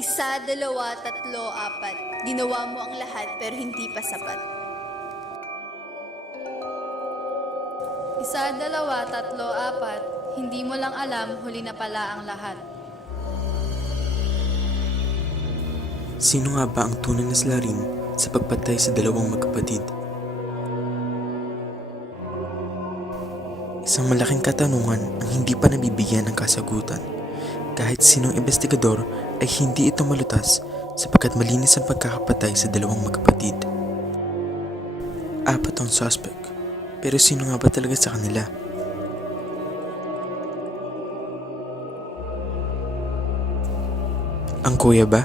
Isa, dalawa, tatlo, apat. Ginawa mo ang lahat pero hindi pa sapat. Isa, dalawa, tatlo, apat. Hindi mo lang alam, huli na pala ang lahat. Sino nga ba ang tunay na salarin sa pagpatay sa dalawang magkapatid? Isang malaking katanungan ang hindi pa nabibigyan ng kasagutan. Kahit sinong investigador ay hindi ito malutas sapagkat malinis ang pagkakapatay sa dalawang magkapatid. Apat ang suspect, pero sino nga ba talaga sa kanila? Ang kuya ba?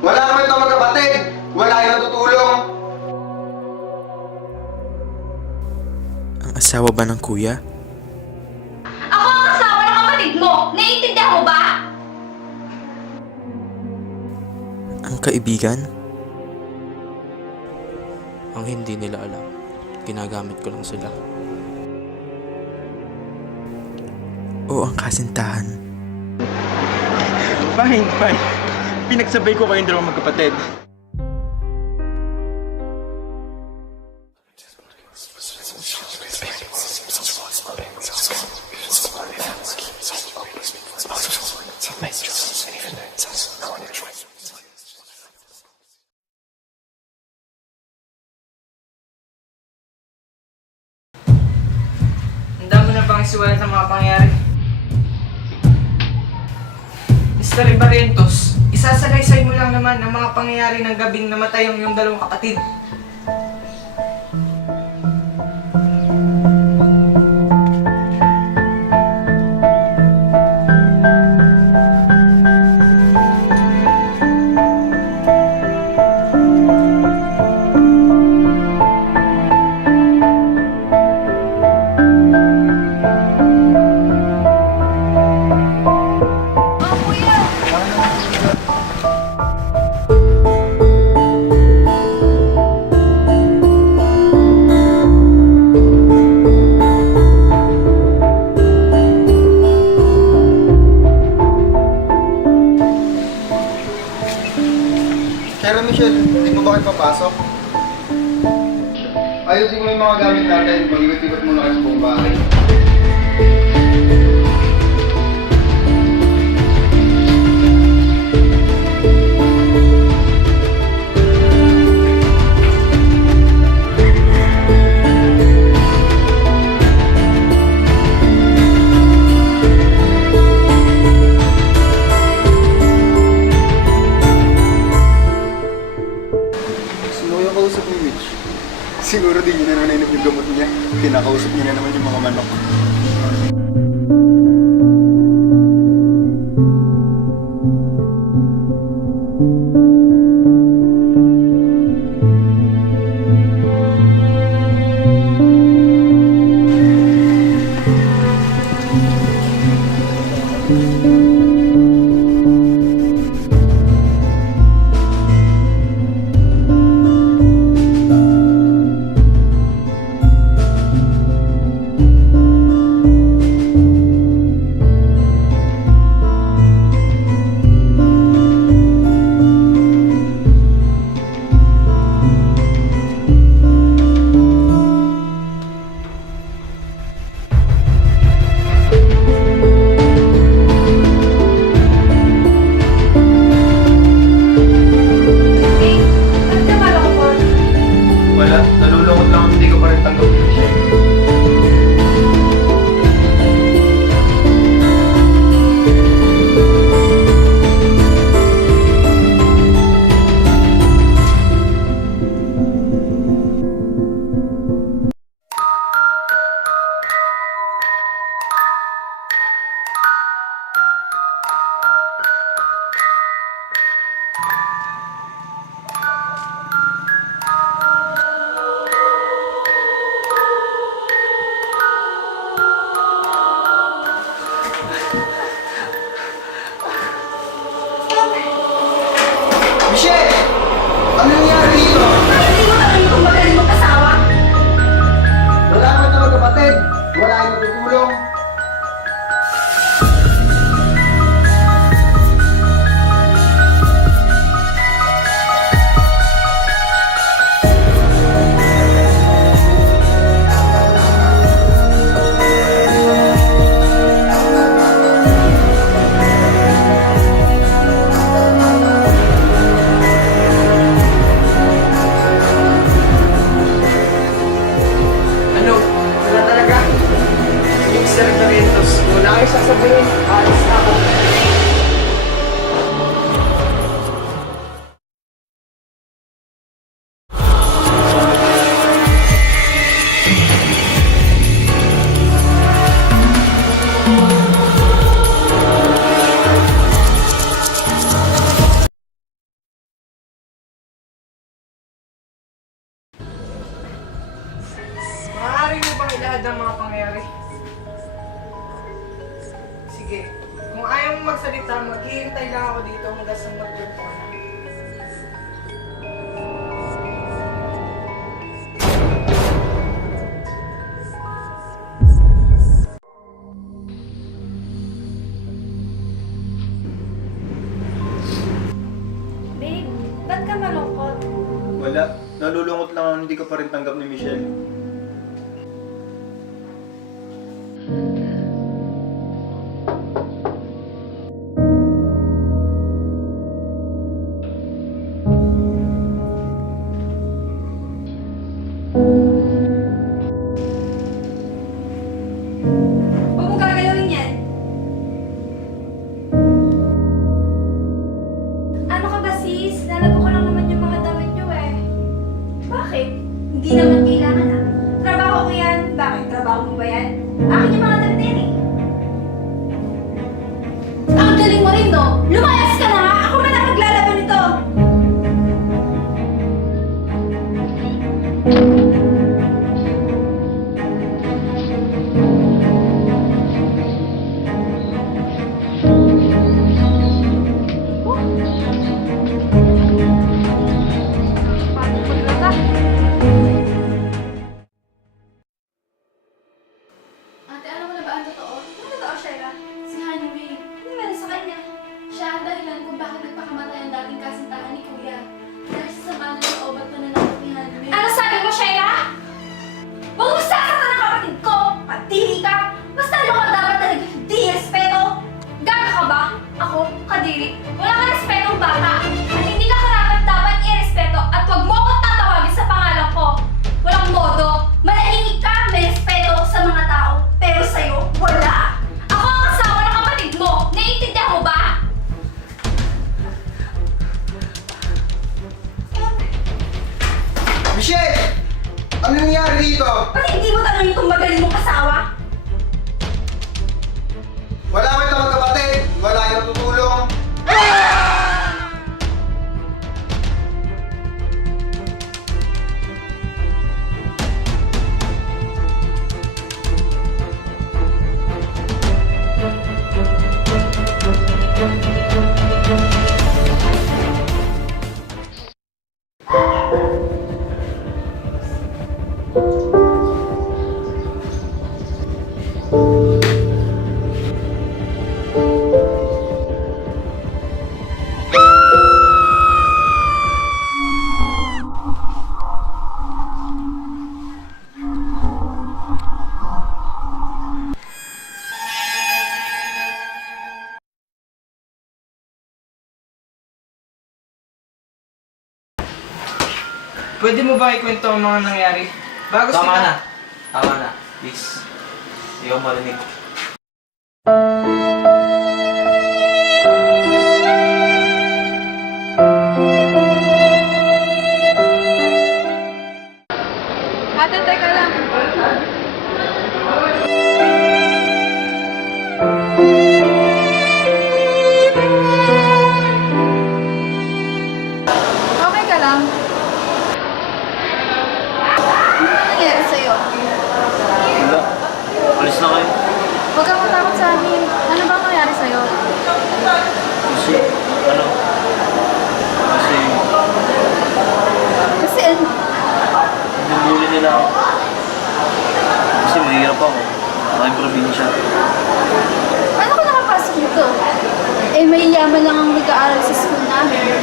Wala naman ito magkapatid! Wala yung natutulong! Ang asawa ba ng kuya? Ako ang asawa ng kapatid mo! Naiintindihan mo ba? Ang kaibigan? Ang hindi nila alam, ginagamit ko lang sila. O ang kasintahan? Fine. Pinagsabay ko kayong dalawang magkapatid. Handa mo na bang isiwalan sa mga pangyayari? Mr. Barrientos, isasalaysay mo lang naman ang mga pangyayari ng gabing namatay ang iyong dalawang kapatid. Pero Michelle, hindi mo bakit papasok? Ayusin mo yung mga gamit natin. Mag-ikot-ikot muna kayo sa buong bahay. Sino yung kausap ni Mitch? Siguro di niya na nanainom yung gamot niya. Kinakausap niya na naman yung mga manok. Kung ayaw mo magsalita, maghihintay lang ako dito hanggang sa magpunta ka na. Babe, ba't ka malungkot? Wala. Nalulungkot lang ako hindi ka pa rin tanggap ni Michelle. Huwag mo gagalawin yan. Ano ka ba sis? Lalabo ko lang naman yung mga damit nyo eh. Bakit? Hindi naman kailangan ah. Trabaho ko yan. Bakit? Trabaho mo ba yan? Akin yung mga damit na yan eh. Ang galing mo rin no? Lumayas ka na nga! Ako man ang maglalaban nito! Ate, alam mo na ba ang totoo? Ano totoo, Shayla? Si Honey May. Ano meron sa kanya? Siya ang dahilan kung bakit nagpakamatay ang dating kasintahan ni Kuya. Dahil sa sama ng loob at pananakot ni Honey May. Ano sabi mo, Shayla? Huwag mo sasaktan ang kapatid ko! Kadiri ka! Basta ano ka dapat talaga hindi respeto! Gaga ka ba? Ako, kadiri. Wala ka respetong bata. At hindi ka karapat dapat i-respeto at huwag mo akong tatawagin sa pangalan ko. Walang modo. Manahimik ka, may respeto sa mga tao. Pero sa'yo, wala. Ako ang asawa ng kapatid mo. Naiintindihan mo ba? Michelle! Ano nangyari dito? Ba't hindi mo tanongin itong magaling mong asawa? Wala kayo na magkapatid! Wala kayo tutulong! Pwede mo ba ikwento ang mga nangyari? Bago Tama sila... na. Tama na. Please. Hindi ako marinig. Ate, teka lang. Okay ka lang? Ano nangyari sa'yo? Wala. Alis na kayo. Huwag kang matakot sa amin. Ano bang nangyari sa'yo? Kasi, ano? Kasi, Kasi ano? binubuli nila ako. Kasi mahirap ako. Maraming probinsya. Paano ka nakapasok dito? Eh, may yaman lang ang nag-aaral sa school namin.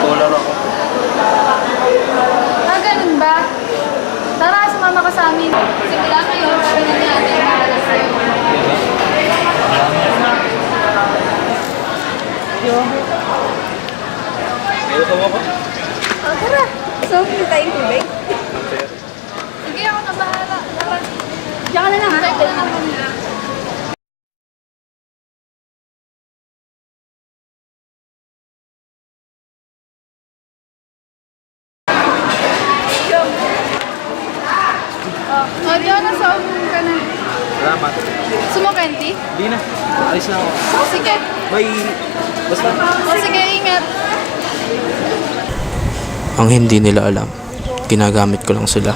Scholar ako. Ah, ganun ba? Tara, sumama ka sa amin. Simula ngayon, sabi na ni ate ang bahala sa'yo. Meron ka ba ba? Oh, tara. So, hindi tayong tubig. Sige, ako na bahala. Tara. Diyan ka na lang, ha? Try ko na naman nila. Oh, di na sa ka na. Salamat. Sumukenti? Hindi na. Alis na ako. Oh, sige. Bye. Basta. Oh, sige, ingat. Ang hindi nila alam, ginagamit ko lang sila.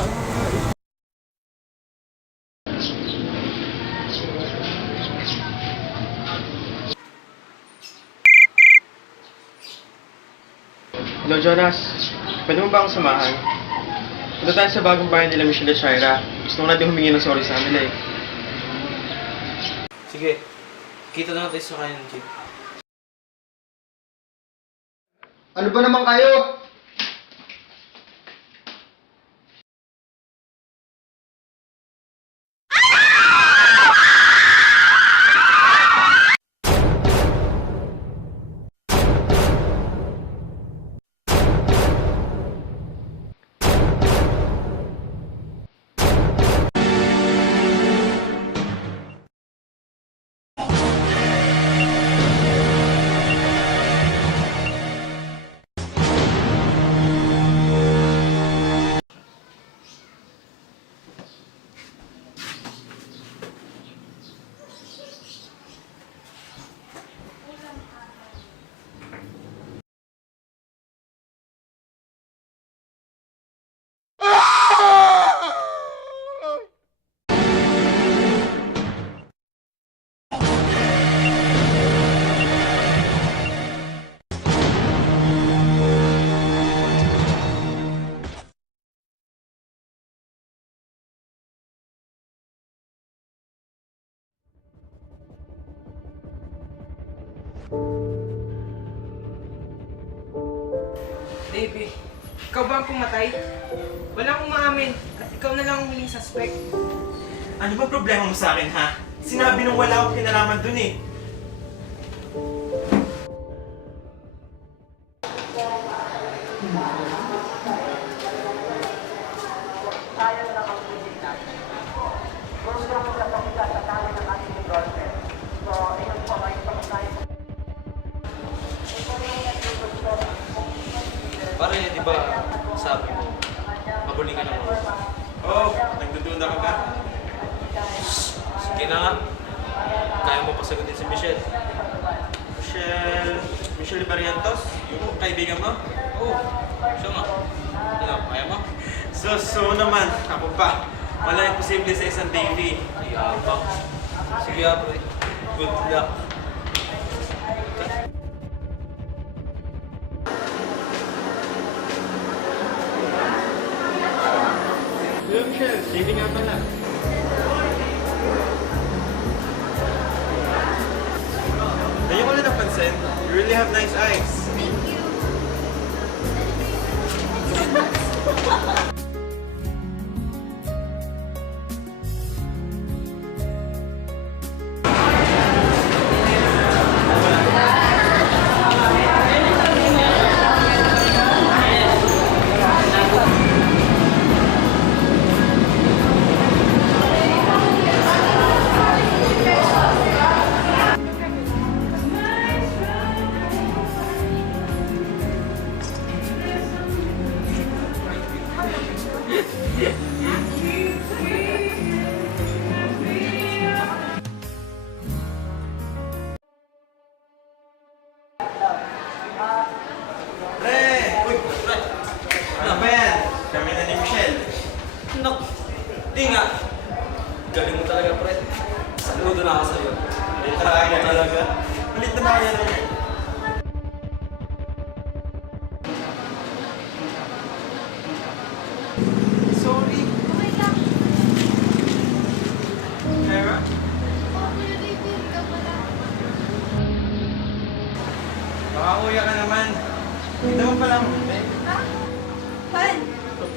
Hello, Jonas. Pwede mo ba akong samahan? Punta tayo sa bagong bahay nila Michelle at Shaira. Gusto ko natin humingi ng sorry sa kanila eh. Sige, kita na natin sa kanya ng jeep. Ano ba naman kayo? Baby, ikaw ba ang pumatay? Wala akong maamin at ikaw na lang ang huling suspect. Ano ba problema mo sa akin, ha? Sinabi nung wala akong kinalaman dun eh. Pare, di ba sabi mo, mabuli ka naman? Oh, nagdudunda ka ba? Sige na nga. Kaya mo pasagutin si Michelle. Michelle Barrientos? Yung kaibigan mo? Oo, siya nga. Ano, kaya mo? So naman, ako pa. Wala imposible sa isang daily. Iyabang. Sige, pre. Good luck. Hello, Michelle. Dating nga pala. Ngayon ko lang napansin, you really have nice eyes. Pre! Uy! Pre! Ano ba yan? Kami na ni Michelle. Nak, di nga. Galing mo talaga, pre. Saludo na ako sa'yo. Try Mo talaga. Ulit na ba yan? Sorry. Okay lang. Shaira? Oh, Kuya David, ikaw pala. Baka kuya ka naman. Kita mo palang. Ha? Han,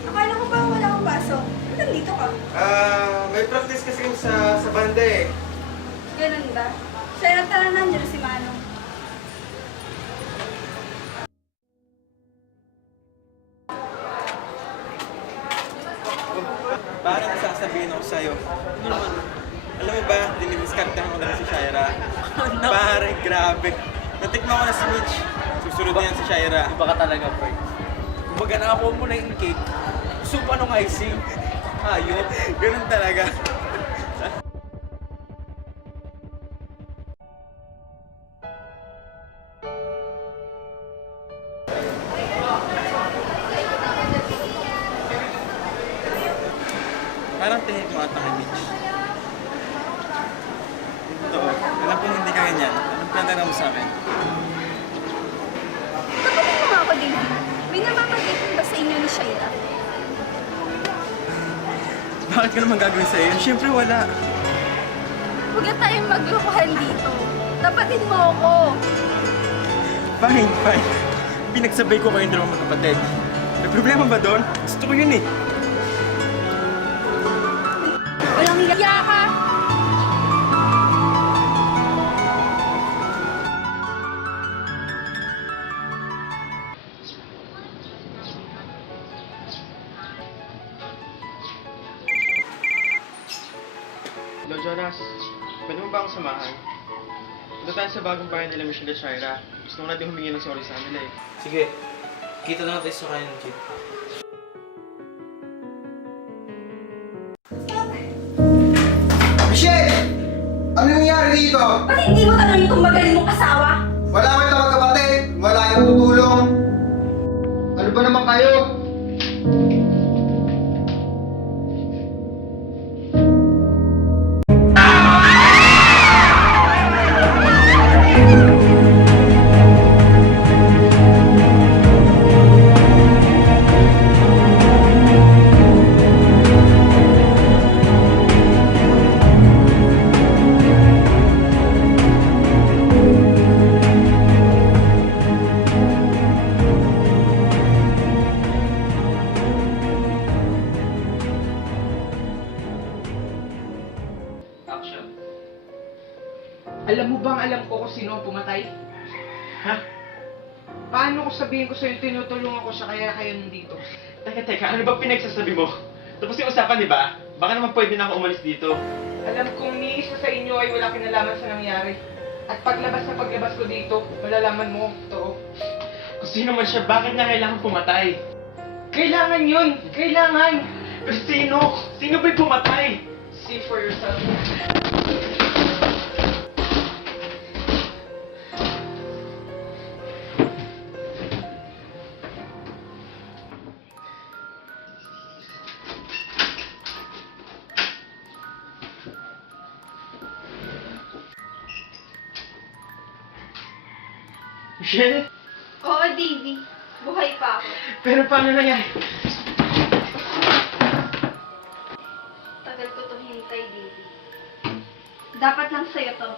akala ko ba wala akong pasok? Nandito ka. May practice kasi kami sa banda eh. Ganun ba? Siya tara nandiyan si Manong. Parang sasabihin ako sa'yo. Ano naman? Alam mo ba, dinidiskarte mo na si Shaira. Pare, grabe. Natikman ko na si Mitch. Susunod na yan si Shaira. Iba ka talaga, pre. Kumbaga nakakuha mo na yung cake. Gusto pa nung icing. Ayun. Ganun talaga. Parang tingin mo ata kay Mitch. Totoo. Alam kong hindi ka ganyan. Anong plano mo sa akin? Tapatin mo nga ako, David. Shaira? Bakit ka naman gagawin sa'yo? Siyempre wala. Huwag na tayong maglokohan dito. Tapatin mo ako. Fine, fine. Pinagsabay ko kayong dalawang magkapatid. May problema ba doon? Gusto ko yun eh. Walang hiya ka. Hello, Jonas. Pwede mo ba akong samahan? Punta tayo sa bagong bahay nila Michelle at Shaira. Gusto ko natin humingi ng sorry sa kanila eh. Sige, kita na natin sa kanya ng jeep. Michelle! Ano nangyari dito? Ba't hindi mo tanong itong magaling mong asawa? Wala kayo na magkapatid. Wala kayong tutulong. Ano ba naman kayo? Action. Alam mo bang alam ko kung sino ang pumatay? Ha? Paano ko sabihin ko sa'yo tinutulungan ko siya kaya kayo nandito? Teka, ano ba pinagsasabi mo? Tapos yung usapan, di ba? Baka naman pwede na ako umalis dito. Alam kong ni isa sa inyo ay wala kinalaman sa nangyari. At paglabas ko dito, malalaman mo ang totoo. Kung sino man siya, bakit niya kailangan pumatay? Kailangan yun! Kailangan! Pero sino? Sino ba'y pumatay? See for yourself. Michelle? Oo, Davy. Buhay pa ako. Pero paano nangyari? Tagal ko to hintay, Davy. Dapat lang sa'yo to.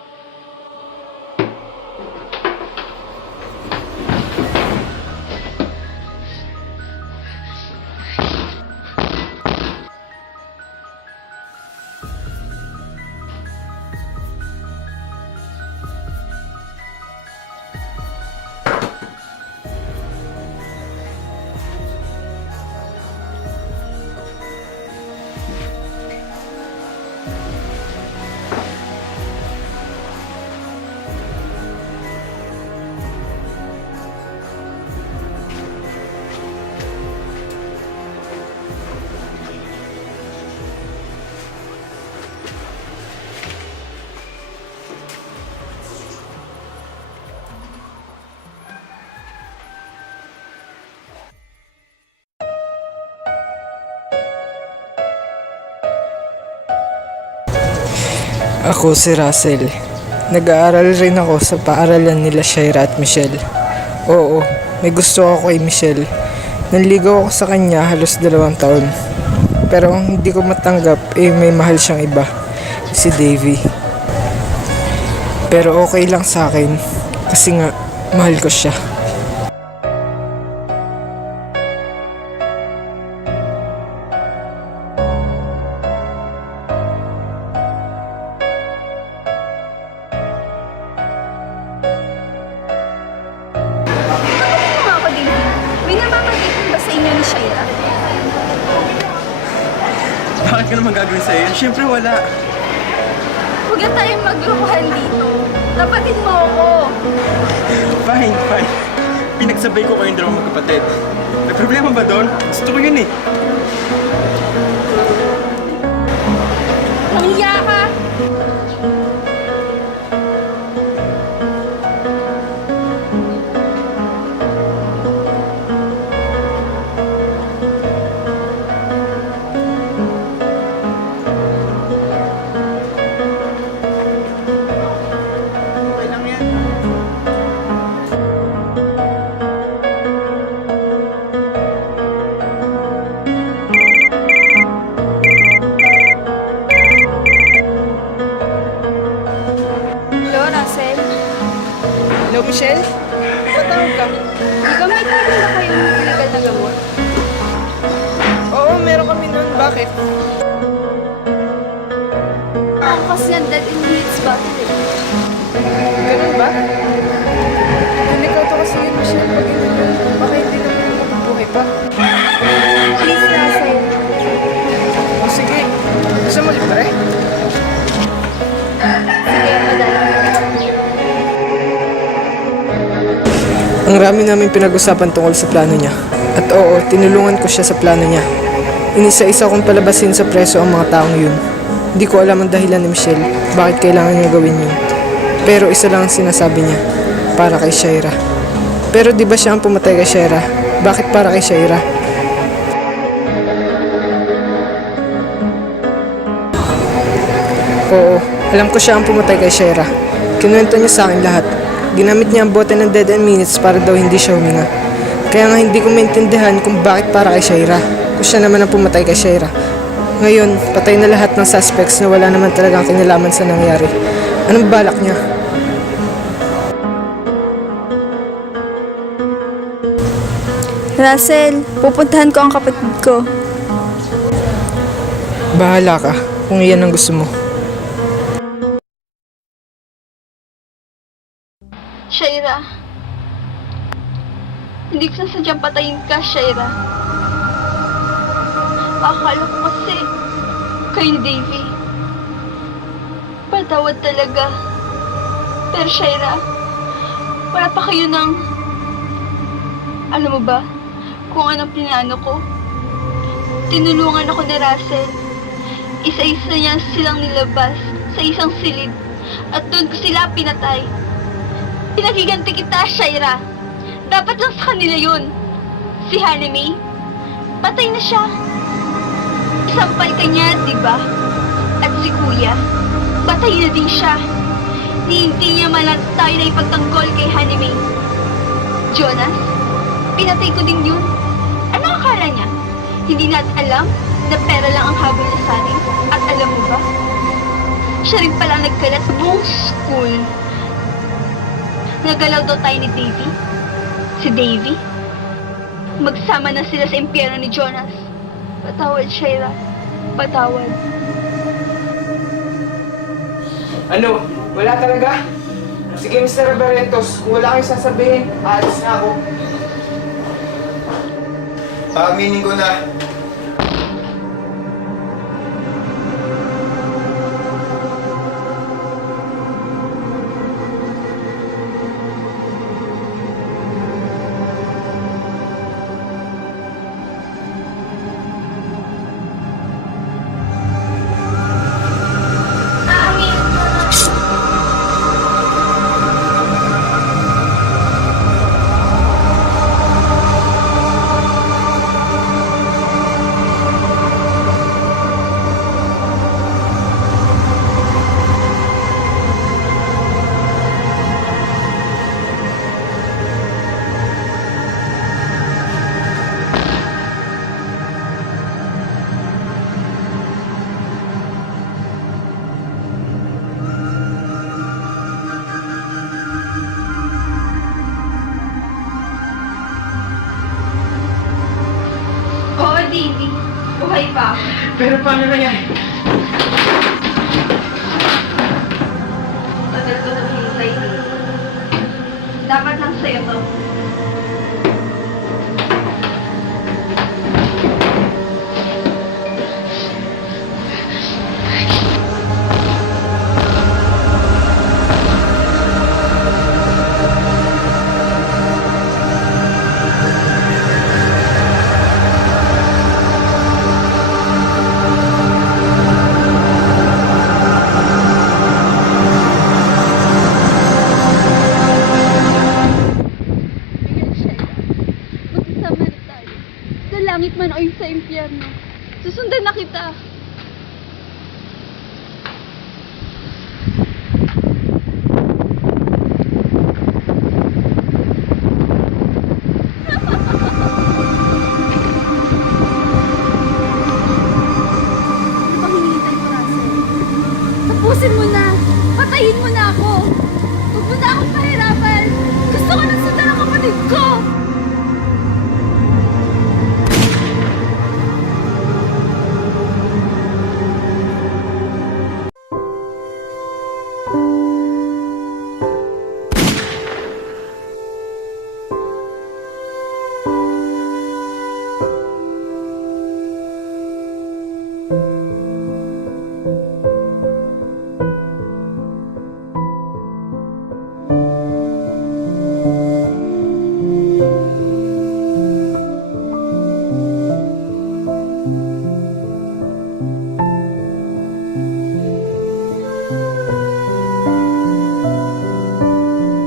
Ako si Russell. Nag-aaral rin ako sa paaralan nila Shaira at Michelle. Oo, may gusto ako kay Michelle. Nanligaw ako sa kanya halos 2 taon. Pero ang hindi ko matanggap may mahal siyang iba, si Davy. Pero okay lang sa akin kasi nga mahal ko siya. Ano nga ako, Davy? May namamagitan ba sa inyo ni Shaira? Bakit ka naman gagawin sa'yo? Siyempre wala. Huwag na tayong maglokohan dito. Tapatin mo ako. Fine, fine. Pinagsabay ko kayong dalawang magkapatid. May problema ba doon? Gusto ko yun eh. Walang hiya ka. Okay lang yan. Hello, Michelle? Patawag ka. Gamit na rin ba kayong illegal na gamot? Oo, meron kami nun. Bakit? Ako kasi ang dead in minutes battle eh. Ganun ba? Delikado kasi yun, Michelle. Pag ininom, baka hindi naman mabubuhay pa. Please, Russell. O sige, gusto mo libre? Sige, madala. Ang rami namin pinag-usapan tungkol sa plano niya. At oo, tinulungan ko siya sa plano niya. Inisa-isa kong palabasin sa preso ang mga taong yun. Hindi ko alam ang dahilan ni Michelle bakit kailangan niya gawin yun. Pero isa lang ang sinasabi niya, para kay Shaira. Pero di ba siya ang pumatay kay Shaira? Bakit para kay Shaira? Oo, alam ko siya ang pumatay kay Shaira. Kinuwento niya sa akin lahat. Ginamit niya ang bote ng dead end minutes para daw hindi siya huminga. Kaya nga hindi ko maintindihan kung bakit para kay Shaira. Kung siya naman ang pumatay kay Shaira. Ngayon, patay na lahat ng suspects na wala naman talagang kinalaman sa nangyari. Anong balak niya? Russell, pupuntahan ko ang kapatid ko. Bahala ka kung iyan ang gusto mo. Shaira. Hindi ko sasadyang patayin ka, Shaira. Akala ko kasi kayo ni Davy. Patawad talaga. Pero Shaira, wala pa kayo ng... Alam mo ba kung anong pinano ko? Tinulungan ako ni Russell. Isa-isa niya silang nilabas sa isang silid at doon ko sila pinatay. Pinagiganti kita, Shaira. Dapat lang sa kanila yun. Si Hanime, patay na siya. Sampal ka niya, diba? At si Kuya, patay na din siya. Hindi niya man lang tayo na ipagtanggol kay Hanime. Jonas, pinatay ko din yun. Ano akala niya? Hindi natin alam na pera lang ang habol niya sa atin. At alam mo ba? Siya rin pala ang nagkalat sa buong school. Nagalaw daw tayo ni Davy. Si Davy. Magsama na sila sa impyerno ni Jonas. Patawad, Shaira. Patawad. Ano? Wala talaga? Sige, Mr. Barrientos, kung wala kayong sasabihin, aalis na ako. Paaminin ko na. Oo, Davy. Buhay pa ako. Pero paano na yan? Tagal ko nang hinintay. Dapat lang sa'yo to. Magkasama na tayo. Sa langit man o sa impyerno. Susundan na kita. Ano bang hinihintay mo, Russell? Tapusin mo na! Patayin mo na ako! Huwag mo na akong pahirapan!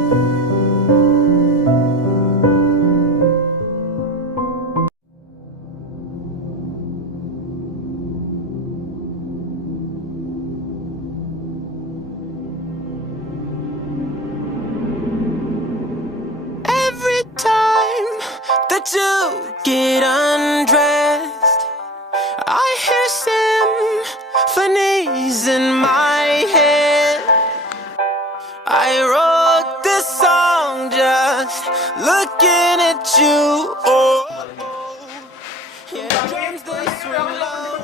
Every time that you get undressed, I hear symphonies in my head. I wrote this song just looking at you. Oh, yeah, the drums they swing low,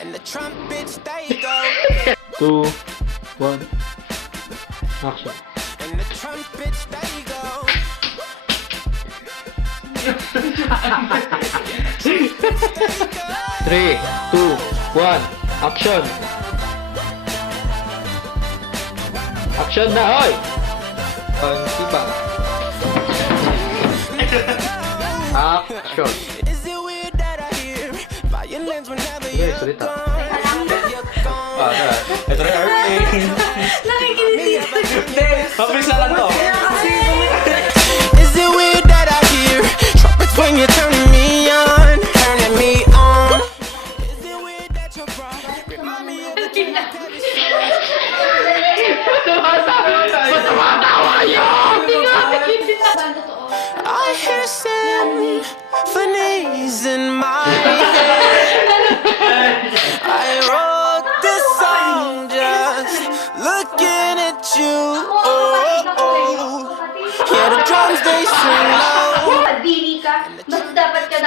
and the trumpets they go. 2, 1, action. And the trumpets they go. 3, 2, 1, action! Action na, hoy! Sipa. Action! Is it weird that I hear violins whenever Okay, you're salita. gone? Ito rin airplane. Mabilis na lang to. Is it weird that I hear trumpets when you're turning me on, turning me on? Is it weird that your bra remind me of the dream that I hear symphonies in my head. I wrote this song just looking at you. Oh, oh. Yeah, the drums they swing low. Kadiri ka. Mas dapat ka.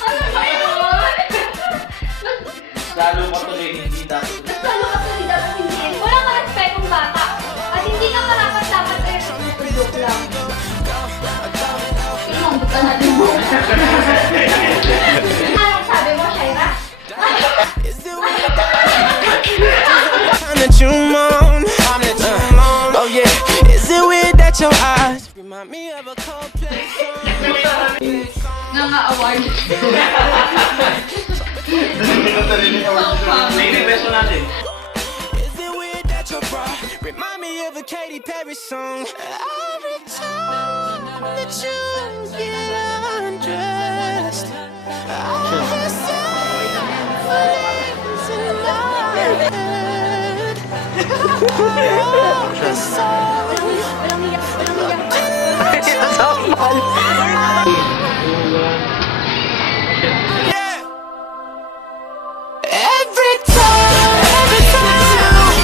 Ano ba yun? Lalo patuloy, hindi dapat. Mas lalo ka tuloy dapat hindi. Wala ka respetong bata. At hindi ka marapat dapat ay joke lang. Sinong buta na din mo. Anong sabi mo, Shaira? Is it weird that you moan? Oh yeah. Is it weird that your eyes remind me of a Coldplay song? Award. Is it weird that your bra remind me of a Katy Perry song? Every time that you get undressed, I hear symphonies in my head. This song. Yeah. Every time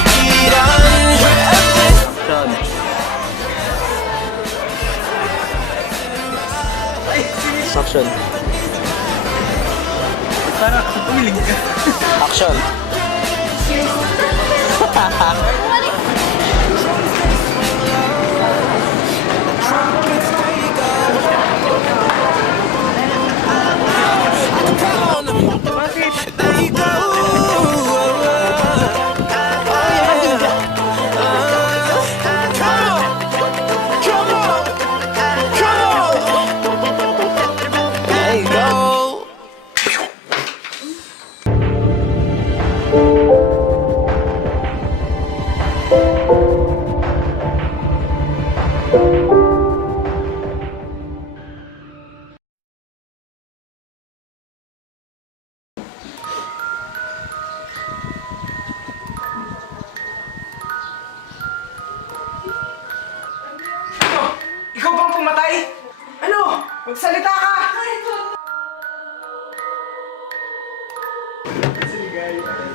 you get undressed. Action. Parang umiling ka. Action. There you go. There you go. Ikaw bang pumatay? Ano? Magsalita ka! Sige, guys.